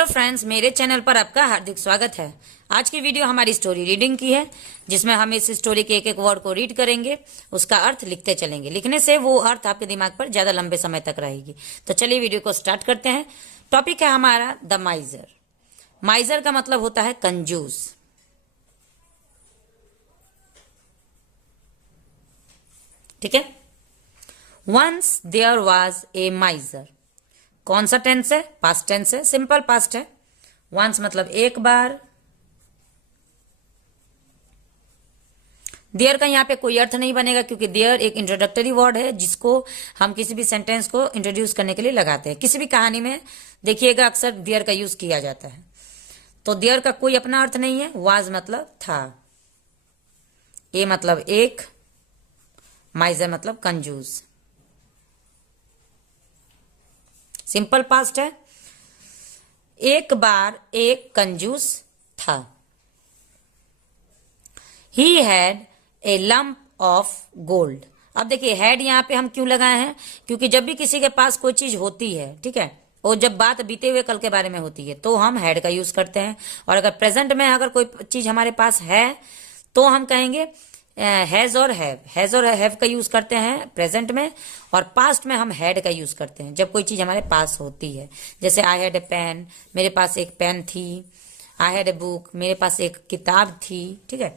Hello friends, मेरे channel पर आपका हार्दिक स्वागत है। आज की वीडियो हमारी स्टोरी रीडिंग की है, जिसमें हम इस स्टोरी के एक एक वर्ड को रीड करेंगे, उसका अर्थ लिखते चलेंगे। लिखने से वो अर्थ आपके दिमाग पर ज़्यादा लंबे समय तक रहेगी। तो चलिए वीडियो को स्टार्ट करते हैं। टॉपिक है हमारा द माइजर। माइजर का मतलब होता है कंजूस। ठीक है। Once there was a miser. कौन सा टेंस है? पास्ट टेंस है, सिंपल पास्ट है। वंस मतलब एक बार। देयर का यहां पे कोई अर्थ नहीं बनेगा, क्योंकि देयर एक इंट्रोडक्टरी वर्ड है जिसको हम किसी भी सेंटेंस को इंट्रोड्यूस करने के लिए लगाते हैं। किसी भी कहानी में देखिएगा अक्सर देयर का यूज किया जाता है। तो देयर का कोई अपना अर्थ नहीं है। वाज मतलब था, ए मतलब एक, माइजर मतलब कंजूस। सिंपल पास्ट है। एक बार एक कंजूस था। He had a lump of gold. अब देखिए हैड यहां पे हम क्यों लगाए हैं? क्योंकि जब भी किसी के पास कोई चीज होती है, ठीक है, और जब बात बीते हुए कल के बारे में होती है तो हम हैड का यूज करते हैं। और अगर प्रेजेंट में अगर कोई चीज हमारे पास है तो हम कहेंगे हैज और हैव। हैज और हैव का यूज करते हैं प्रेजेंट में, और पास्ट में हम हैड का यूज करते हैं जब कोई चीज हमारे पास होती है। जैसे आई हैड ए पेन, मेरे पास एक पेन थी। आई हैड ए बुक, मेरे पास एक किताब थी। ठीक है।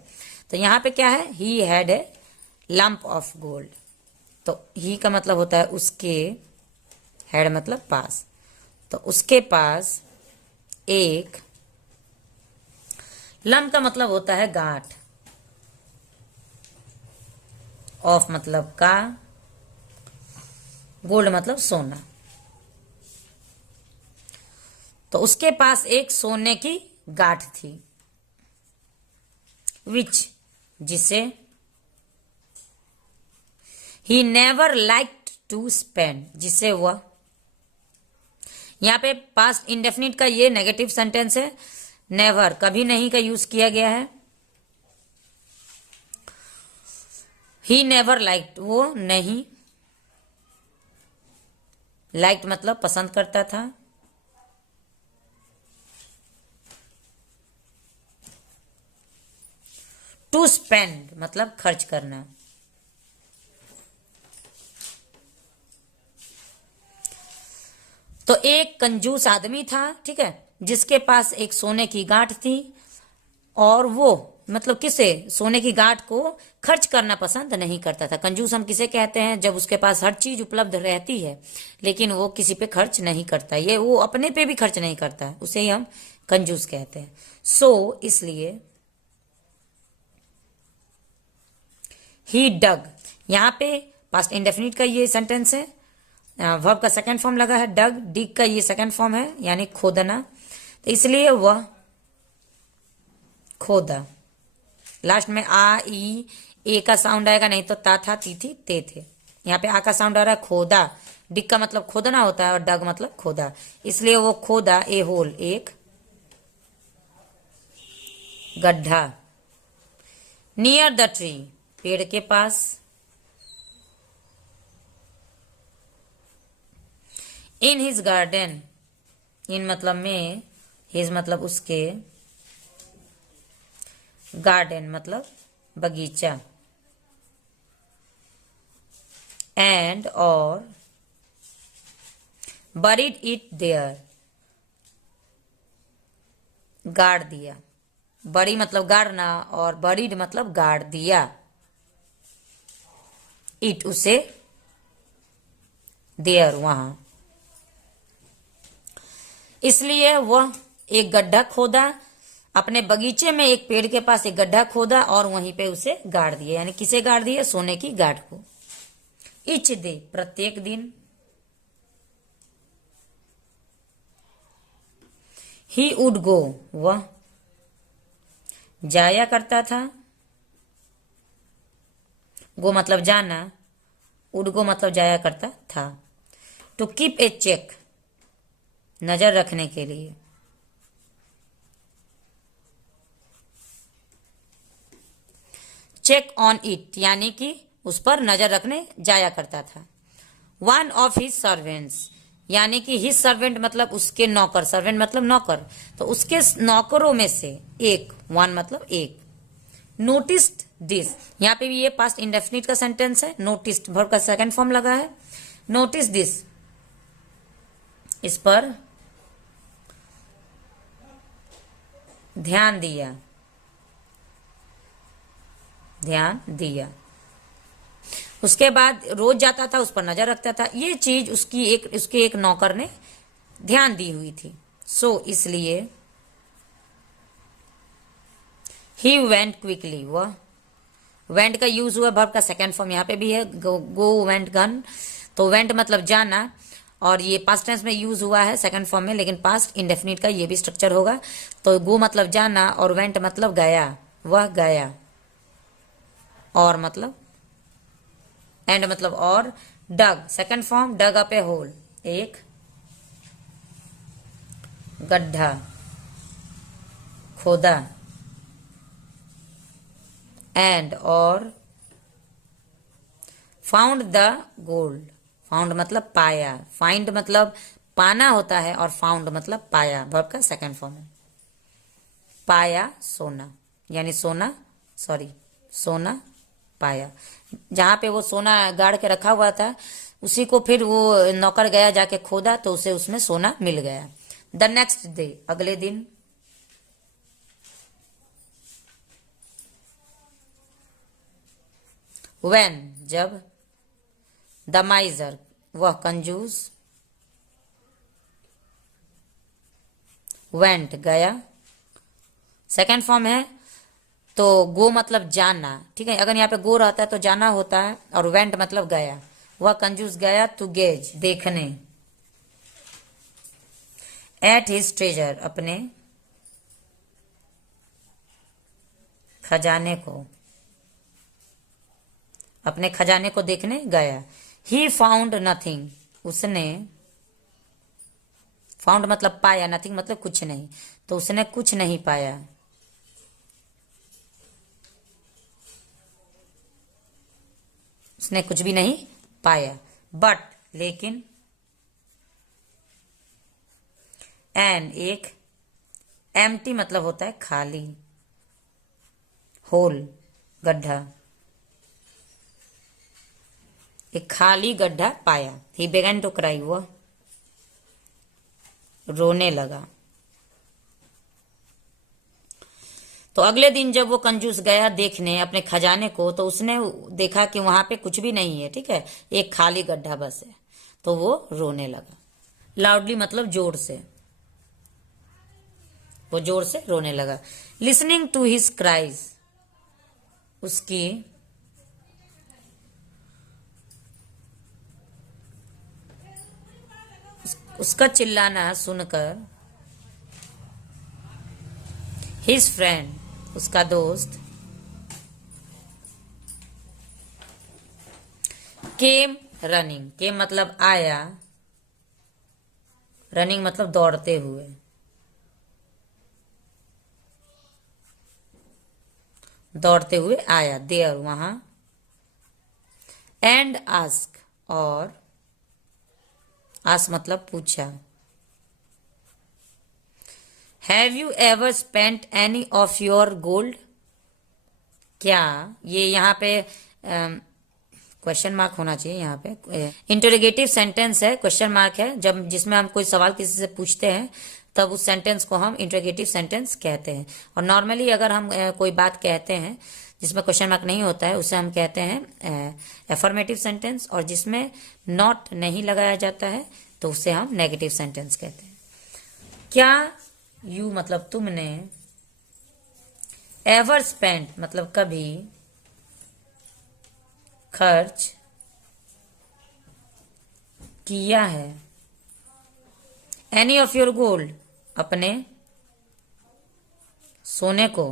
तो यहां पे क्या है? He had a lump of gold. तो ही का मतलब होता है उसके, हैड मतलब पास, तो उसके पास एक, लंप का मतलब होता है गांठ, ऑफ मतलब का, गोल्ड मतलब सोना। तो उसके पास एक सोने की गांठ थी। विच जिसे ही नेवर लाइक्ड टू स्पेंड, जिसे वह, यहां पे पास्ट इंडेफिनिट का ये नेगेटिव सेंटेंस है। नेवर कभी नहीं का यूज किया गया है। ही नेवर लाइक्ड वो नहीं, लाइक्ड मतलब पसंद करता था। टू स्पेंड मतलब खर्च करना। तो एक कंजूस आदमी था, ठीक है, जिसके पास एक सोने की गांठ थी, और वो मतलब किसे? सोने की गांठ को खर्च करना पसंद नहीं करता था। कंजूस हम किसे कहते हैं? जब उसके पास हर चीज उपलब्ध रहती है लेकिन वो किसी पे खर्च नहीं करता, ये वो अपने पे भी खर्च नहीं करता है, उसे ही हम कंजूस कहते हैं। सो इसलिए ही डग, यहां पे पास्ट इंडेफिनिट का ये सेंटेंस है, वर्ब का सेकंड फॉर्म लगा है। डग, डिग का ये सेकंड फॉर्म है, यानी खोदना। तो इसलिए वह खोदा। लास्ट में आ ई ए का साउंड आएगा, नहीं तो ता था ती थी ते थे। यहाँ पे आ का साउंड आ रहा है खोदा। डिग का मतलब खोदना होता है और डग मतलब खोदा, इसलिए वो खोदा ए होल, एक गड्ढा। नियर द ट्री, पेड़ के पास। इन हिज गार्डन, इन मतलब में, हिज मतलब उसके, गार्डन मतलब बगीचा। एंड और बरीड इट देयर, गाड़ दिया। बड़ी मतलब गाड़ना और बरीड मतलब गाड़ दिया। इट उसे, देयर वहां, इसलिए वह एक गड्ढा खोदा। अपने बगीचे में एक पेड़ के पास एक गड्ढा खोदा और वहीं पे उसे गाड़ दिया। यानी किसे गाड़ दिया? सोने की गांठ को। ईच डे प्रत्येक दिन। ही वुड गो, वह जाया करता था। गो मतलब जाना, वुड गो मतलब जाया करता था। टू कीप ए चेक, नजर रखने के लिए। चेक ऑन इट यानी कि उस पर नजर रखने जाया करता था। वन ऑफ हिज सर्वेंट्स, यानी कि हिज सर्वेंट मतलब उसके नौकर, सर्वेंट मतलब नौकर, तो उसके नौकरों में से एक, वन मतलब एक, नोटिस्ड दिस, यहां पे भी ये पास्ट इंडेफिनिट का सेंटेंस है, नोटिस्ड वर्ब का सेकंड फॉर्म लगा है, नोटिस दिस, इस पर ध्यान दिया, ध्यान दिया। उसके बाद रोज जाता था, उस पर नजर रखता था, ये चीज उसके एक नौकर ने ध्यान दी हुई थी। सो इसलिए ही वेंट क्विकली, वह वेंट का यूज हुआ वर्ब का सेकेंड फॉर्म यहां पे भी है, गो वेंट गन, तो वेंट मतलब जाना, और ये पास्ट टेंस में यूज हुआ है सेकंड फॉर्म में, लेकिन पास्ट इंडेफिनिट का ये भी स्ट्रक्चर होगा। तो गो मतलब जाना और वेंट मतलब गया, वह गया, और मतलब एंड मतलब और, डग सेकंड फॉर्म, डग अप ए होल, एक गड्ढा खोदा, एंड और फाउंड द गोल्ड, फाउंड मतलब पाया, फाइंड मतलब पाना होता है, और फाउंड मतलब पाया, वर्ब का सेकंड फॉर्म है। पाया सोना, यानी सोना, सॉरी सोना पाया, जहां पे वो सोना गाड़ के रखा हुआ था, उसी को फिर वो नौकर गया जाके खोदा, तो उसे उसमें सोना मिल गया। द नेक्स्ट डे, अगले दिन, व्हेन जब, द माइजर वह कंजूस, वेंट गया, सेकंड फॉर्म है, तो गो मतलब जाना, ठीक है, अगर यहाँ पे गो रहता है तो जाना होता है, और वेंट मतलब गया, वह कंजूस गया टू गेज देखने, एट हिज ट्रेजर अपने खजाने को, अपने खजाने को देखने गया। ही फाउंड नथिंग, उसने, फाउंड मतलब पाया, नथिंग मतलब कुछ नहीं, तो उसने कुछ नहीं पाया, उसने कुछ भी नहीं पाया, बट लेकिन, एन एक, एम्प्टी मतलब होता है खाली, होल गड्ढा, एक खाली गड्ढा पाया। ही बेगन टू क्राई, वह रोने लगा। तो अगले दिन जब वो कंजूस गया देखने अपने खजाने को, तो उसने देखा कि वहां पे कुछ भी नहीं है, ठीक है, एक खाली गड्ढा बस है, तो वो रोने लगा। लाउडली मतलब जोर से, वो जोर से रोने लगा। लिसनिंग टू हिज क्राइज, उसकी उसका चिल्लाना सुनकर, हिज फ्रेंड उसका दोस्त, केम रनिंग, केम मतलब आया, रनिंग मतलब दौड़ते हुए, दौड़ते हुए आया, देयर वहां, एंड आस्क और, आस्क मतलब पूछा, have you ever spent any of your gold, क्या, ये यहाँ पे क्वेश्चन मार्क होना चाहिए, यहाँ पे इंटरोगेटिव सेंटेंस है, क्वेश्चन मार्क है, जब जिसमें हम कोई सवाल किसी से पूछते हैं तब उस सेंटेंस को हम इंटरोगेटिव सेंटेंस कहते हैं। और नॉर्मली अगर हम कोई बात कहते हैं जिसमें क्वेश्चन मार्क नहीं होता है, उसे हम कहते हैं एफर्मेटिव सेंटेंस, और जिसमें नॉट नहीं लगाया जाता है तो उसे हम नेगेटिव सेंटेंस कहते हैं। क्या, यू मतलब तुमने, एवर स्पेंट मतलब कभी, खर्च किया है, एनी ऑफ योर गोल्ड अपने सोने को,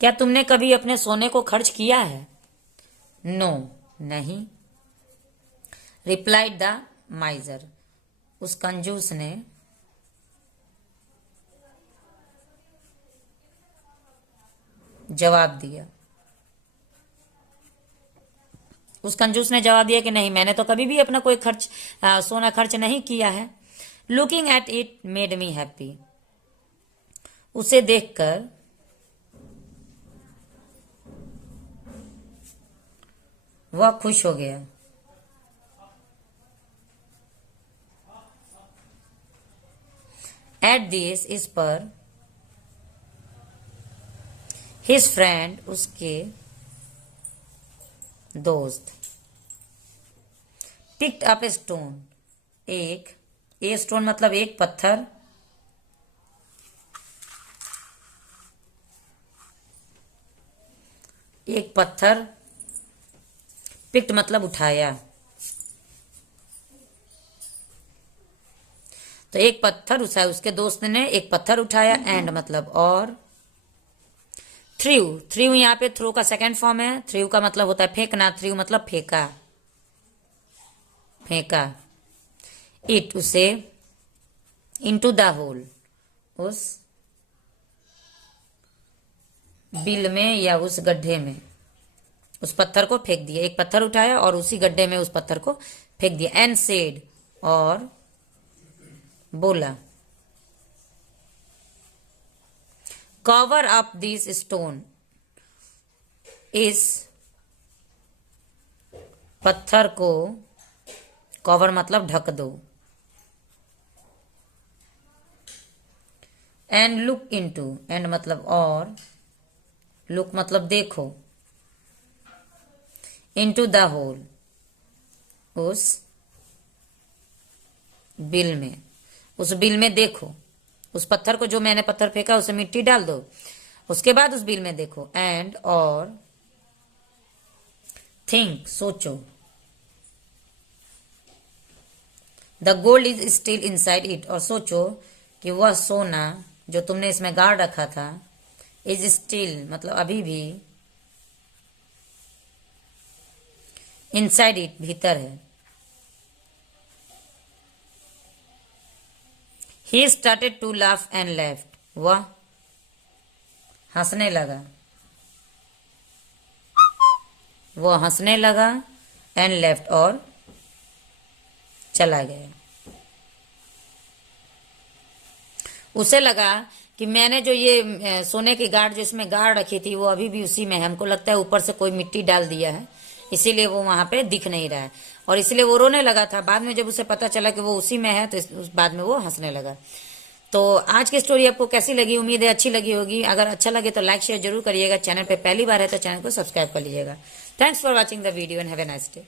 क्या तुमने कभी अपने सोने को खर्च किया है, नो नहीं, रिप्लाइड द माइजर उस कंजूस ने जवाब दिया, उस कंजूस ने जवाब दिया कि नहीं, मैंने तो कभी भी अपना कोई सोना खर्च नहीं किया है। Looking at it made me happy. उसे देखकर वह खुश हो गया। एट दिस, इस पर, हिज फ्रेंड, उसके दोस्त, picked up a stone, a stone मतलब एक पत्थर, एक पत्थर, पिक्ड मतलब उठाया, तो एक पत्थर उठाया, उसके दोस्त ने एक पत्थर उठाया, एंड मतलब और, थ्रू यहाँ पे थ्रो का सेकंड फॉर्म है। थ्रू का मतलब होता है फेंकना, थ्रू मतलब फेंका, इट उसे, इनटू द होल, उस बिल में या उस गड्ढे में, उस पत्थर को फेंक दिया। एक पत्थर उठाया और उसी गड्ढे में उस पत्थर को फेंक दिया। एंड सेड, और बोला, कवर अप दिस स्टोन, इस पत्थर को, कवर मतलब ढक दो, एंड लुक इनटू, एंड मतलब और, लुक मतलब देखो, इनटू द होल, उस बिल में, उस बिल में देखो, उस पत्थर को, जो मैंने पत्थर फेंका उसे मिट्टी डाल दो, उसके बाद उस बिल में देखो, एंड और, थिंक सोचो, the gold is still inside it, और सोचो कि वह सोना जो तुमने इसमें गाड़ रखा था, इज स्टिल मतलब अभी भी, इनसाइड इट भीतर है। He started to laugh and laughed. वह हंसने लगा, वो हंसने लगा, एंड लेफ्ट और चला गया। उसे लगा कि मैंने जो ये सोने की गाड़ जो इसमें गाड़ रखी थी वो अभी भी उसी में है, हमको लगता है ऊपर से कोई मिट्टी डाल दिया है, इसीलिए वो वहां पे दिख नहीं रहा है, और इसलिए वो रोने लगा था। बाद में जब उसे पता चला कि वो उसी में है तो उस बाद में वो हंसने लगा। तो आज की स्टोरी आपको कैसी लगी? उम्मीद है अच्छी लगी होगी। अगर अच्छा लगे तो लाइक शेयर जरूर करिएगा। चैनल पे पहली बार है तो चैनल को सब्सक्राइब कर लीजिएगा। Thanks for watching the video and have a nice day.